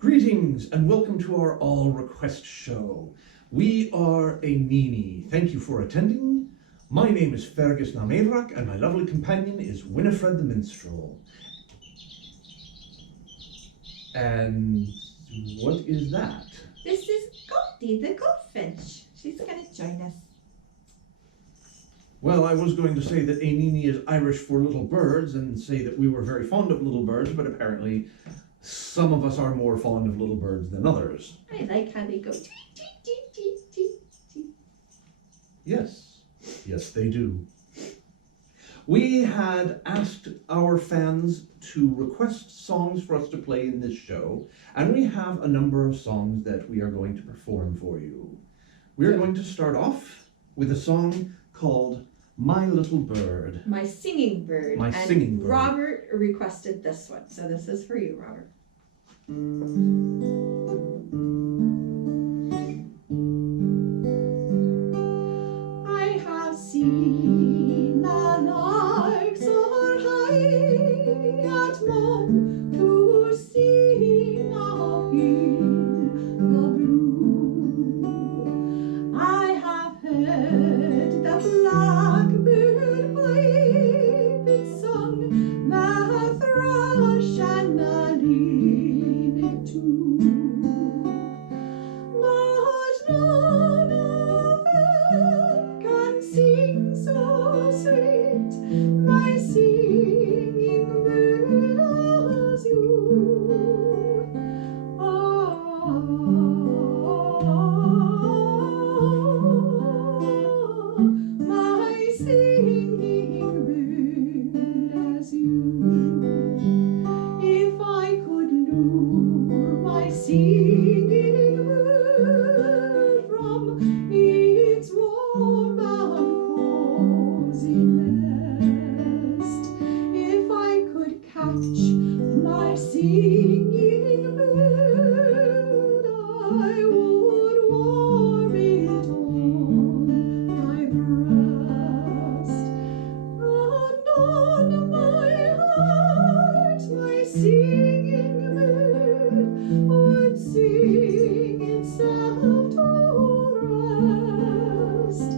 Greetings and welcome to our all request show. We are Einini. Thank you for attending. My name is Fergus Nameidrak and my lovely companion is Winifred the Minstrel. And what is that? This is Goldie the goldfinch. She's going to join us. Well, I was going to say that Einini is Irish for little birds and say that we were very fond of little birds, but apparently some of us are more fond of little birds than others. I like how they go tee, tee, tee, tee, tee, tee. Yes, yes they do. We had asked our fans to request songs for us to play in this show, and we have a number of songs that we are going to perform for you. We're going to start off with a song called My Little Bird. My singing bird. My singing bird. Robert requested this one, so this is for you, Robert. I have seen the larks soar high at morn to sing of in the blue. I have heard the blackbird pipe its song, the thrush and the linnet too. But none of them can sing so sweet, my singing bird, as you. My singing bird, as you. If I could lure my singing bird from its warm and cozy nest, if I could catch my singing bird, I would warm it on my breast, and on my heart my singing bird would sing itself to rest.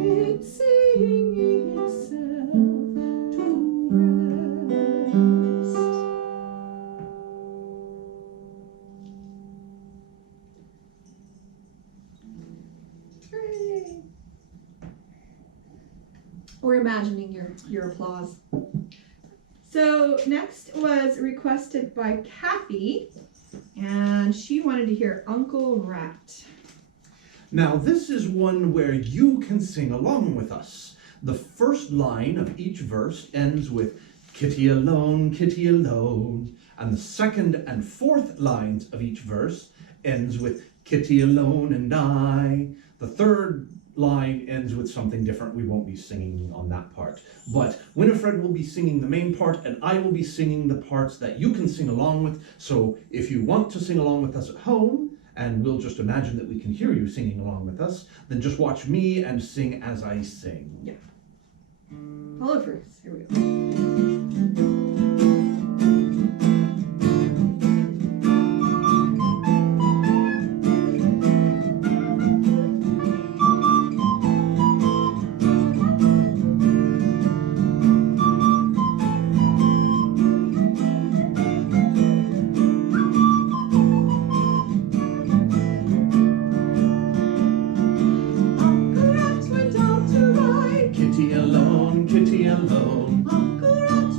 It's singing itself to rest. Hooray! We're imagining your applause. So next was requested by Kathy, and she wanted to hear Uncle Rat. Now this is one where you can sing along with us. The first line of each verse ends with kitty alone, and the second and fourth lines of each verse ends with kitty alone and I. The third line ends with something different. We won't be singing on that part. But Winifred will be singing the main part and I will be singing the parts that you can sing along with. So if you want to sing along with us at home, and we'll just imagine that we can hear you singing along with us, then just watch me and sing as I sing. Yeah. Follow first. Here we go. Uncle Rat went out to ride. Kitty alone, kitty alone. Uncle Rat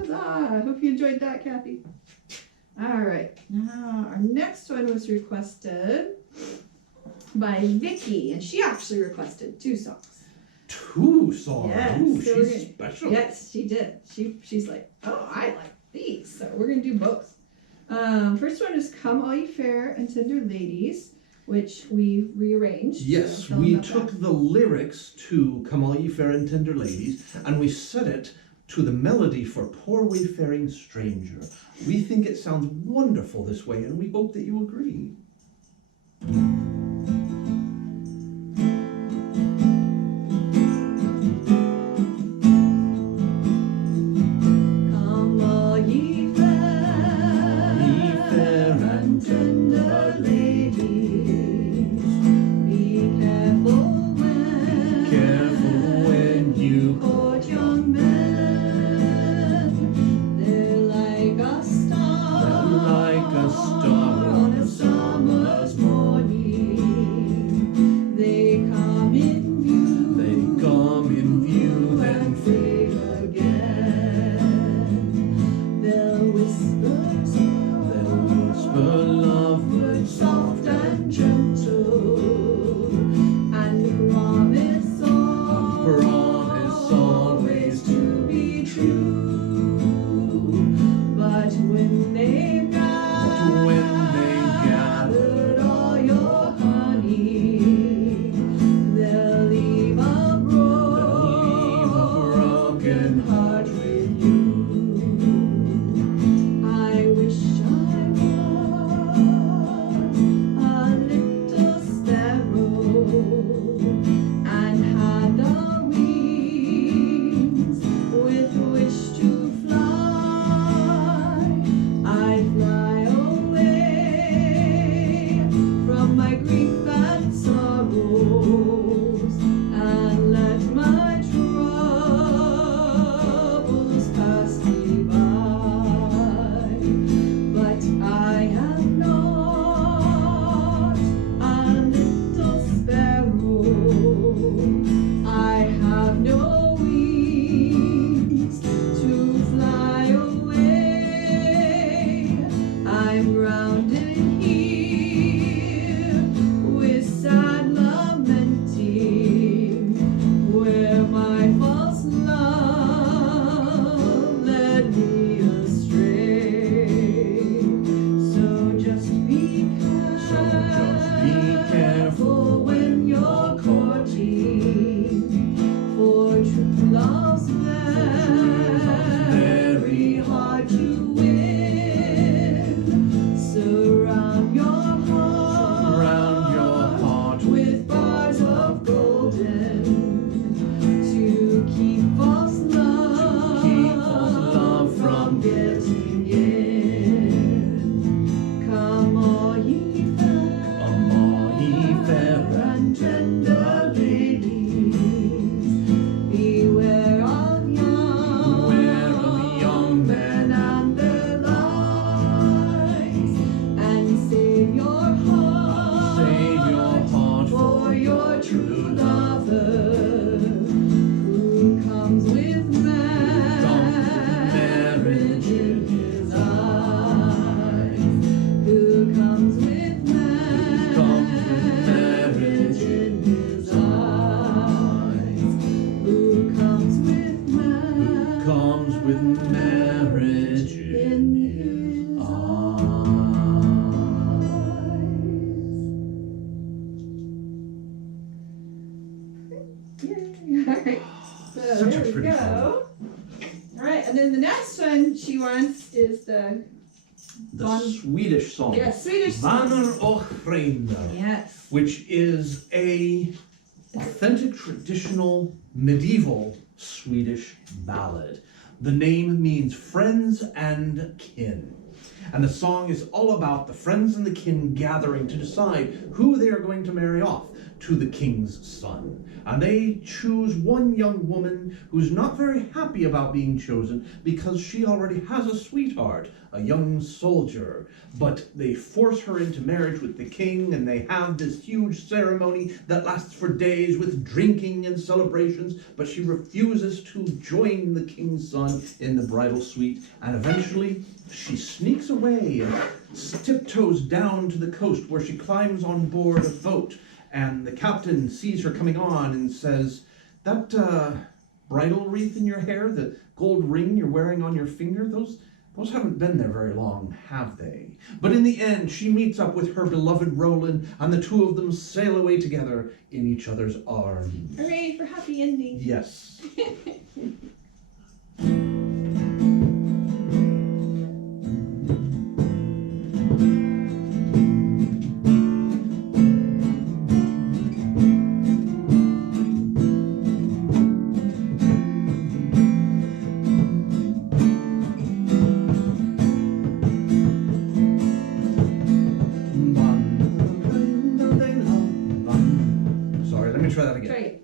Huzzah! I hope you enjoyed that, Kathy. All right, now our next one was requested by Vicky, and she actually requested 2 songs. 2 songs? Yes, Ooh, so she's special. Yes, she did. She's like, oh, I like these, so we're gonna do both. First one is "Come All You Fair and Tender Ladies," which we rearranged. Yes, so we took the lyrics to "Come All Ye Fair and Tender Ladies" and we set it to the melody for "Poor Wayfaring Stranger." We think it sounds wonderful this way, and we hope that you agree. Come all ye fair and tender ladies, be careful when you court young men. They're like a star, on a summer's morning. They come in view, and fade again. They'll whisper love words soft and gentle, and promise always to be true. But when they've gathered all your honey, they'll leave a broken heart with you. I wish I was a little sparrow and had the wings with which to fly. I'd fly away from my grief and sorrows and let my troubles pass me by. But I am not a little sparrow. I have no wings to fly away. I'm grounded here with sad lamenting, where my false love led me astray. So just be careful when you're courting, for true love's very hard to win. Surround your heart with bars of golden to keep false love from getting in. Come all ye fair and tender ladies, beware of young men and their lies, and save your heart for your true lover, who comes with marriage in his eyes, who comes with marriage in his eyes, who comes with marriage in his eyes. Yay! All right, so Such a there we pretty go. song. All right, and then the next one she wants is the Swedish song. Swedish song. Vänner och fränder, Yes. which is a authentic, traditional, medieval Swedish ballad. The name means friends and kin. And the song is all about the friends and the kin gathering to decide who they are going to marry off to the king's son. And they choose one young woman who's not very happy about being chosen because she already has a sweetheart, a young soldier. But they force her into marriage with the king, and they have this huge ceremony that lasts for days with drinking and celebrations, but she refuses to join the king's son in the bridal suite, and eventually she sneaks away and tiptoes down to the coast, where she climbs on board a boat, and the captain sees her coming on and says, "That bridal wreath in your hair, the gold ring you're wearing on your finger, those haven't been there very long, have they?" But in the end, she meets up with her beloved Roland, and the two of them sail away together in each other's arms. Hooray for happy ending. Yes. Sorry, let me try that again. Try it.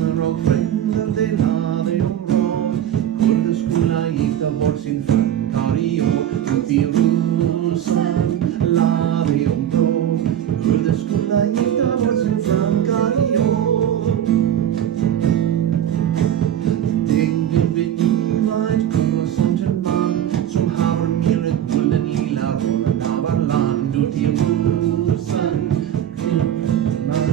Vandrar och fränder de hade områd, kunde skola gifta bort sin frankar i år, ut i rosen lade områd, kunde skola gifta bort sin frankar i år. Dygden vid Iva ett kung som till man, som har mer ett gulden lilla rollen av var land, ut i rosen man.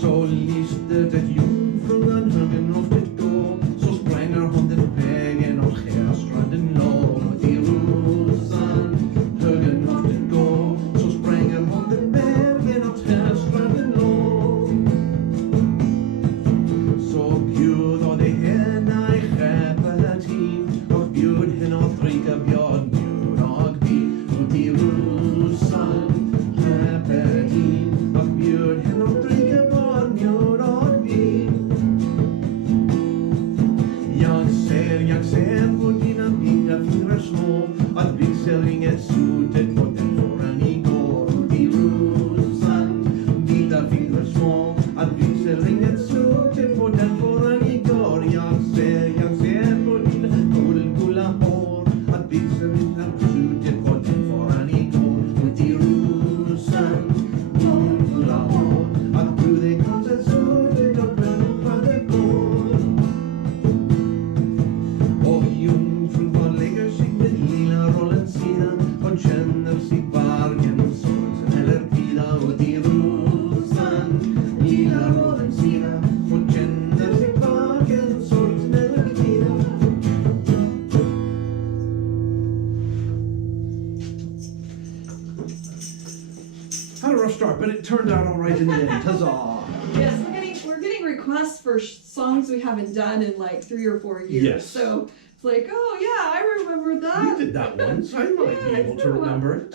Så listet ett jungfrun högen loftet gå, så spränger hon den vägen och skärstranden låg till rosan. Högen loftet gå, så spränger hon den vägen och skärstranden låg. Så bjuder de henne i skäpelatin och bjud henne att dricka björn, bjud och vin och till rosan. Skäpelatin och bjud henne att dricka björn, bjud och vin. Jag ser på dina vita fingrar små att vigselringet sotet på den våren igår. Till rosan, vita fingrar små att vigselringet sotet på den våren igår. Jag ser på dina guldgulla hår att vigselringet sotet på den våren igår. Till rosan, guldgulla hår att bruden kom sen sotet och bröllopet går. Och jungfrun var lägger sig vid lilla Rollens sida, hon känner sig varken sorgsen eller pida. Och till rosan, lilla Rollens sida, hon känner sig varken sorgsen eller pida. Had a rough start, but it turned out all right in the end. Huzzah! Yes, we're getting requests for songs we haven't done in like 3 or 4 years. Yes. So it's like, oh yeah, I remember that. You did that once. I might be able to remember it.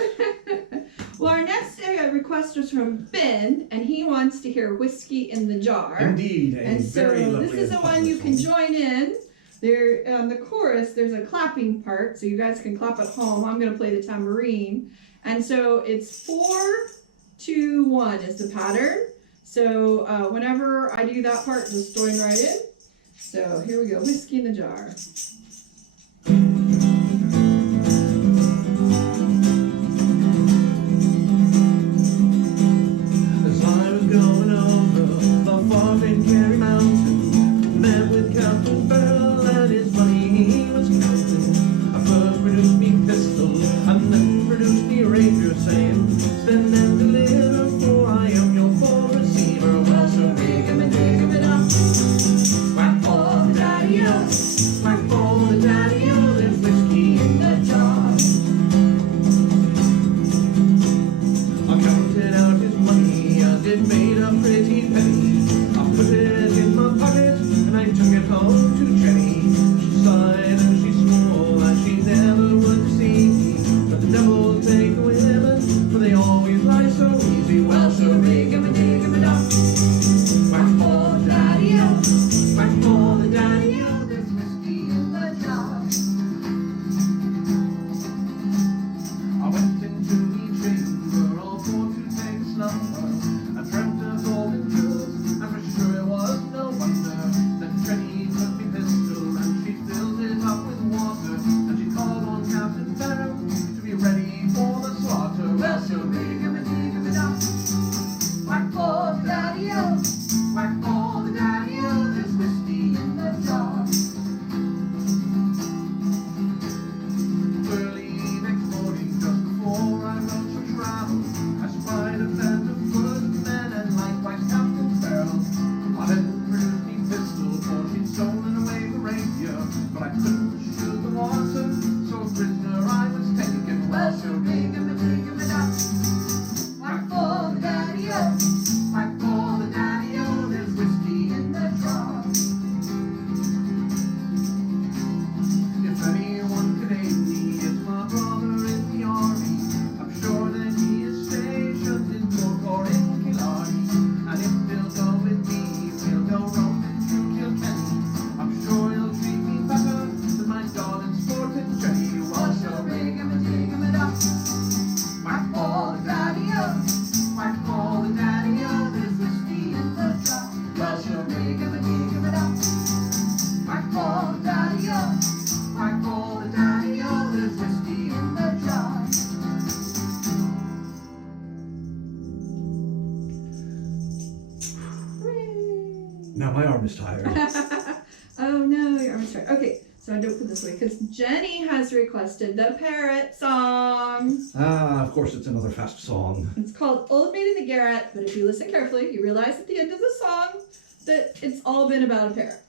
Well, our next request was from Ben, and he wants to hear "Whiskey in the Jar." Indeed, a And so very lovely this is the and one you popular can song. join in. There on the chorus, there's a clapping part, so you guys can clap at home. I'm going to play the tambourine, and so it's 4, 2, 1 is the pattern. So whenever I do that part, just join right in. So here we go, "Whiskey in the Jar." As I was going over the far and Kerry Mountain, met with Captain Bell and his money he was counting. I first produced me pistol and then produced me rapier, saying, "Stand and deliver, for I am your full receiver." Well, so dig him it up. Whack for the daddy-o, whack for the daddy-o, there's whiskey in the jar. I counted out his money and it made a pretty penny. I put it in my pocket and I took it home to Jenny. She sighed and she swore and is tired. Oh no, your arm is tired. Okay, so I don't put this away because Jenny has requested the parrot song. Ah, of course it's another fast song. It's called Old Maid in the Garret, but if you listen carefully, you realize at the end of the song that it's all been about a parrot.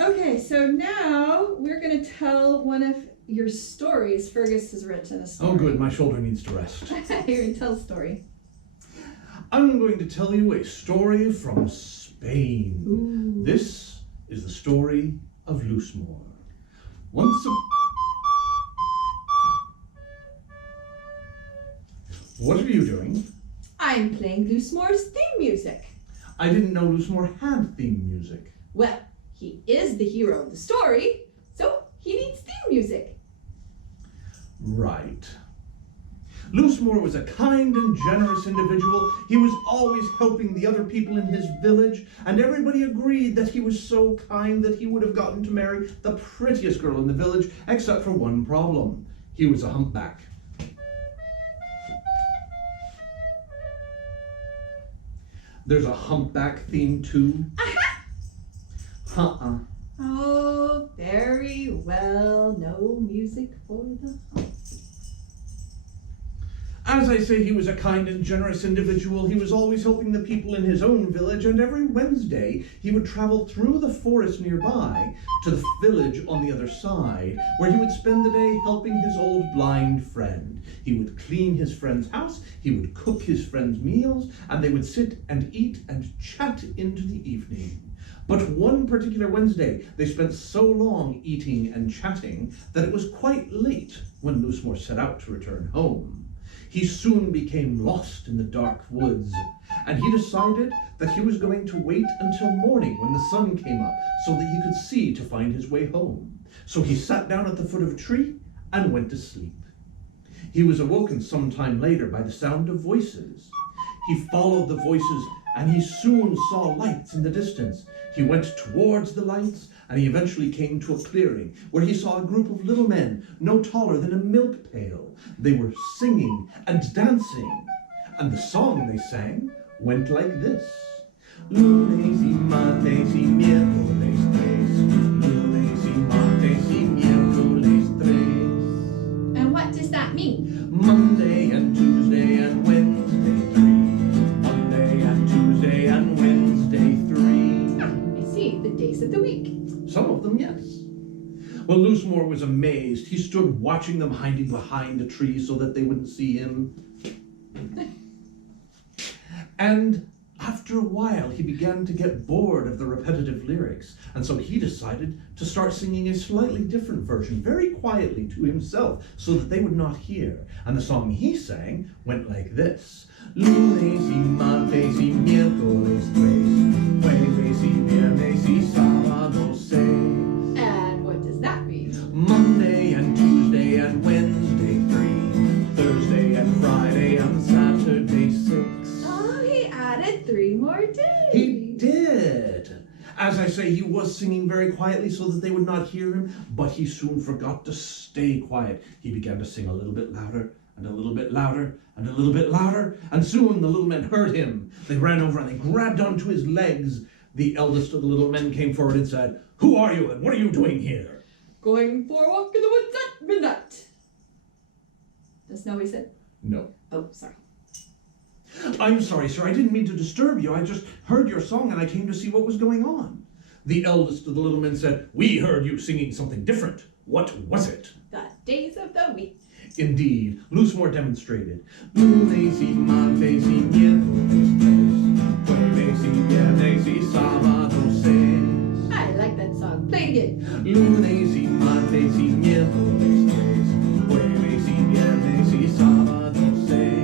Okay, so now we're going to tell one of your stories. Fergus has written a story. Oh good, my shoulder needs to rest. Here, and tell a story. I'm going to tell you a story from Spain. Ooh. This is the story of Loosemore. Once a... What are you doing? I'm playing Loosemore's theme music. I didn't know Loosemore had theme music. Well, he is the hero of the story, so he needs theme music. Right. Loosemore was a kind and generous individual. He was always helping the other people in his village, and everybody agreed that he was so kind that he would have gotten to marry the prettiest girl in the village, except for one problem. He was a humpback. There's a humpback theme too. Uh-uh. Oh, very well. No music for the hump. As I say, he was a kind and generous individual. He was always helping the people in his own village, and every Wednesday he would travel through the forest nearby to the village on the other side, where he would spend the day helping his old blind friend. He would clean his friend's house, he would cook his friend's meals, and they would sit and eat and chat into the evening. But one particular Wednesday, they spent so long eating and chatting that it was quite late when Loosemore set out to return home. He soon became lost in the dark woods, and he decided that he was going to wait until morning when the sun came up so that he could see to find his way home. So he sat down at the foot of a tree and went to sleep. He was awoken some time later by the sound of voices. He followed the voices and he soon saw lights in the distance. He went towards the lights and he eventually came to a clearing where he saw a group of little men no taller than a milk pail. They were singing and dancing, and the song they sang went like this. Lunes y martes y miércoles tres. Lunes y martes y miércoles tres. And what does that mean? Monday and Tuesday and Wednesday three. Monday and Tuesday and Wednesday three. I see, the days of the week. Some of them, yes. Well, Loosemore was amazed. He stood watching them hiding behind a tree so that they wouldn't see him. And after a while, he began to get bored of the repetitive lyrics, and so he decided to start singing a slightly different version, very quietly to himself, so that they would not hear. And the song he sang went like this. Lunes y martes y miércoles tres, jueves y viernes y sábado seis. And what does that mean? Monday and Tuesday and Wednesday three, Thursday and Friday and Saturday six. Oh, he added 3 more days. He did. As I say, he was singing very quietly so that they would not hear him, but he soon forgot to stay quiet. He began to sing a little bit louder, and a little bit louder, and a little bit louder, and soon the little men heard him. They ran over and they grabbed onto his legs. The eldest of the little men came forward and said, "Who are you and what are you doing here?" Going for a walk in the woods at midnight. That's not what he said? No. Oh, sorry. "I'm sorry, sir, I didn't mean to disturb you. I just heard your song and I came to see what was going on." The eldest of the little men said, "We heard you singing something different. What was it?" The days of the week. Indeed, Loosemore demonstrated. Lunes y martes y miércoles tres, jueves y viernes y sábado seis. I like that song. Play it again. Lunes y martes y miércoles tres, jueves y viernes y sábado seis.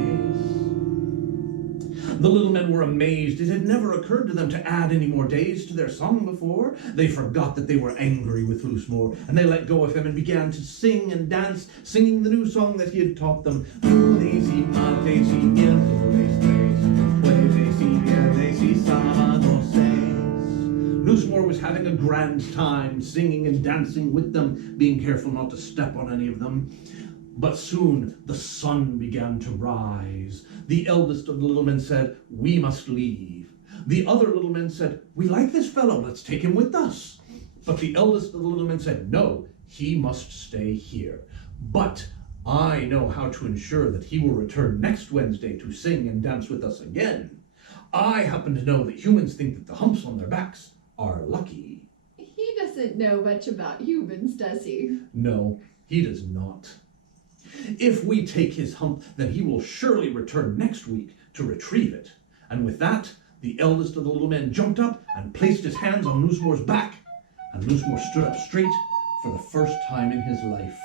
The little men were amazed. It had never occurred to them to add any more days to their song before. They forgot that they were angry with Loosemore, and they let go of him and began to sing and dance, singing the new song that he had taught them. Lunes y martes y miércoles tres, jueves y viernes y sábado seis. Loosemore was having a grand time, singing and dancing with them, being careful not to step on any of them. But soon the sun began to rise. The eldest of the little men said, "We must leave." The other little men said, "We like this fellow, let's take him with us." But the eldest of the little men said, "No, he must stay here. But I know how to ensure that he will return next Wednesday to sing and dance with us again. I happen to know that humans think that the humps on their backs are lucky." He doesn't know much about humans, does he? No, he does not. "If we take his hump, then he will surely return next week to retrieve it." And with that, the eldest of the little men jumped up and placed his hands on Loosemore's back, and Loosemore stood up straight for the first time in his life.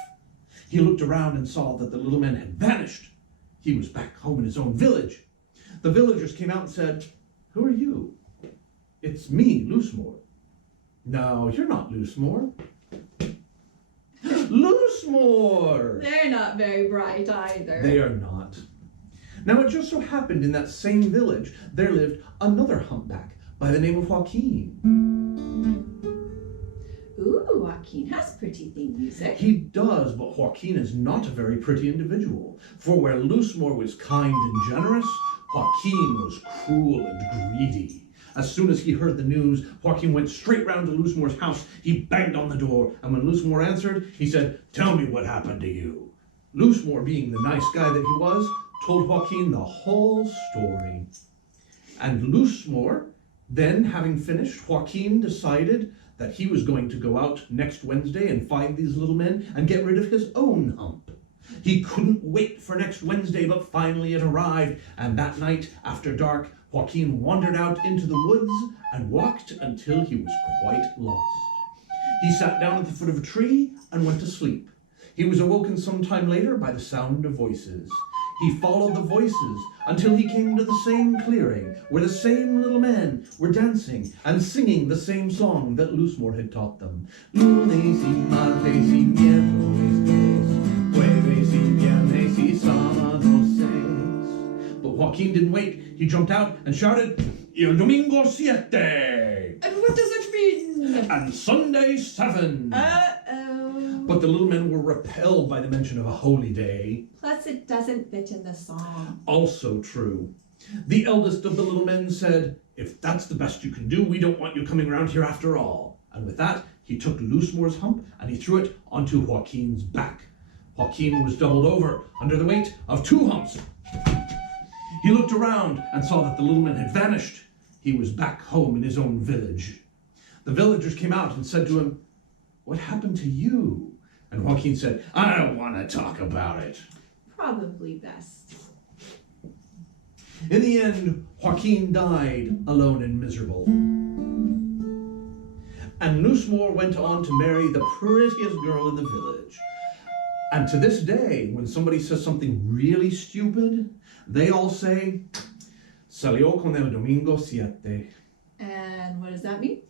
He looked around and saw that the little men had vanished. He was back home in his own village. The villagers came out and said, "Who are you?" "It's me, Loosemore." "No, you're not Loosemore." Loosemore! They're not very bright either. They are not. Now it just so happened in that same village there lived another humpback by the name of Joaquin. Ooh, Joaquin has pretty theme music. He does, but Joaquin is not a very pretty individual. For where Loosemore was kind and generous, Joaquin was cruel and greedy. As soon as he heard the news, Joaquin went straight round to Loosemore's house. He banged on the door, and when Loosemore answered, he said, "Tell me what happened to you." Loosemore, being the nice guy that he was, told Joaquin the whole story. And Loosemore, then having finished, Joaquin decided that he was going to go out next Wednesday and find these little men and get rid of his own hump. He couldn't wait for next Wednesday, but finally it arrived, and that night, after dark, Joaquin wandered out into the woods and walked until he was quite lost. He sat down at the foot of a tree and went to sleep. He was awoken some time later by the sound of voices. He followed the voices until he came to the same clearing where the same little men were dancing and singing the same song that Lusmore had taught them. Lunes y martes y miércoles, jueves y viernes y sábado seis. But Joaquin didn't wait. He jumped out and shouted, Y el domingo siete! And what does it mean? And Sunday 7. Uh-oh. But the little men were repelled by the mention of a holy day. Plus, it doesn't fit in the song. Also true. The eldest of the little men said, If that's the best you can do, we don't want you coming around here after all. And with that, he took Lusmore's hump and he threw it onto Joaquin's back. Joaquin was doubled over under the weight of 2 humps. He looked around and saw that the little man had vanished. He was back home in his own village. The villagers came out and said to him, What happened to you? And Joaquin said, I don't want to talk about it. Probably best. In the end, Joaquin died alone and miserable. And Lusmore went on to marry the prettiest girl in the village. And to this day, when somebody says something really stupid, they all say, Salió con el domingo siete. And what does that mean?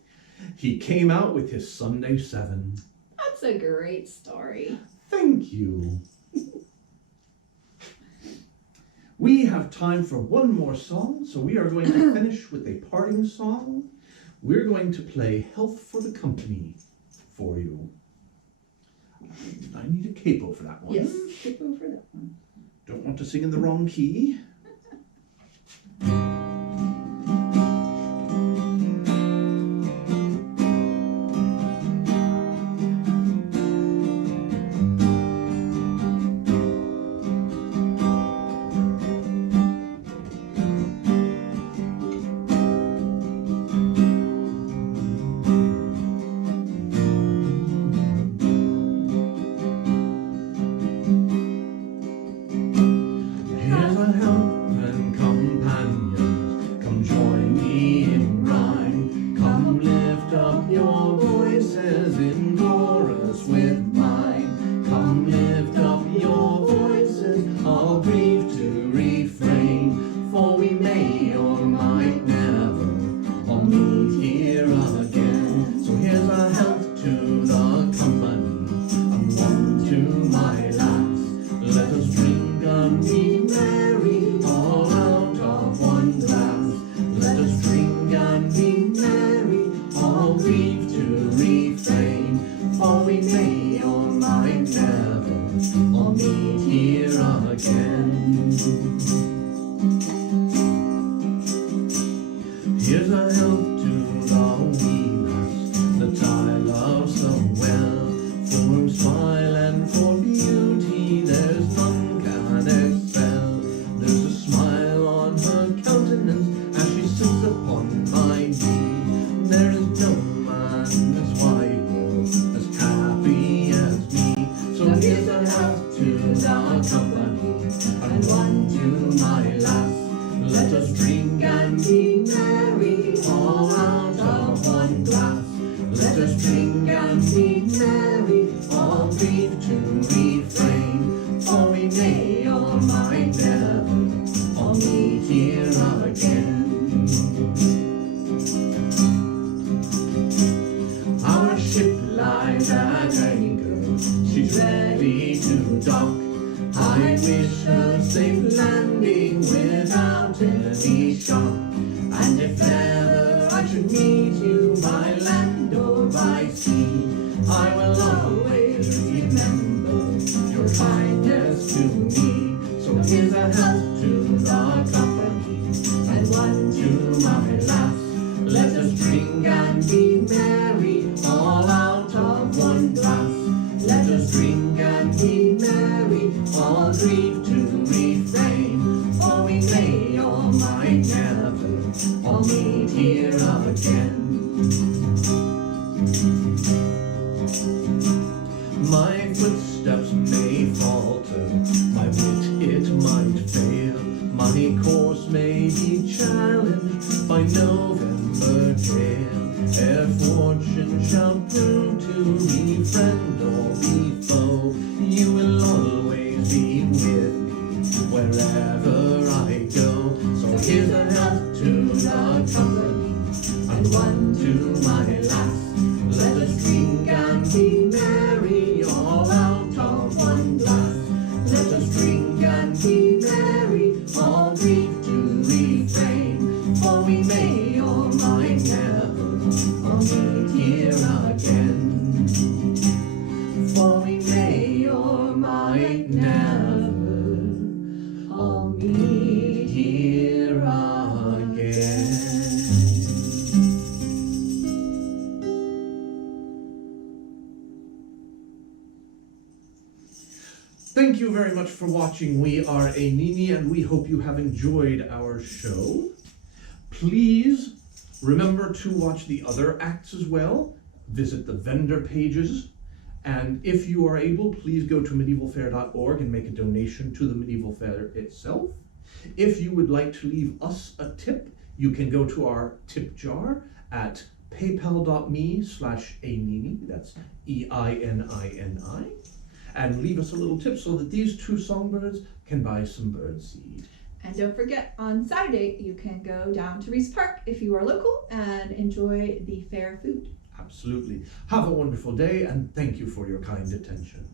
He came out with his Sunday 7. That's a great story. Thank you. We have time for one more song, so we are going to finish with a parting song. We're going to play Health for the Company for you. I need a capo for that one. Yes, capo for that one. Don't want to sing in the wrong key. Here's a health to the wee lass that I love so well. For smile and for beauty there's none can excel. There's a smile on her countenance as she sits upon my knee. There is no man in this wide world as happy as me. So here's a health to the company and one to my lass. Let us drink and be merry, all out of one glass. Let us drink and be merry, all grief to refrain. For we may or might never all meet here again. Our ship lies at anchor, she's ready to dock. I wish her safe landing without any shock. And if ever I should meet you by land or by sea, I will always remember your kindness to me. So here's a health to the company and one to my lass. Let us drink and be merry, all out of one glass. Let us drink and be merry, all grief to refrain. For we may or might never all meet here again. My footsteps may falter, my wit it might fail, my course may be challenged by November gale. Ere fortune shall prove to be friend or be foe, you will always be with me wherever Thank you very much for watching. We are Einini, and we hope you have enjoyed our show. Please remember to watch the other acts as well. Visit the vendor pages. And if you are able, please go to medievalfair.org and make a donation to the Medieval Fair itself. If you would like to leave us a tip, you can go to our tip jar at paypal.me/Einini, that's EININI, and leave us a little tip so that these two songbirds can buy some birdseed. And don't forget, on Saturday, you can go down to Reese Park if you are local and enjoy the fair food. Absolutely. Have a wonderful day, and thank you for your kind attention.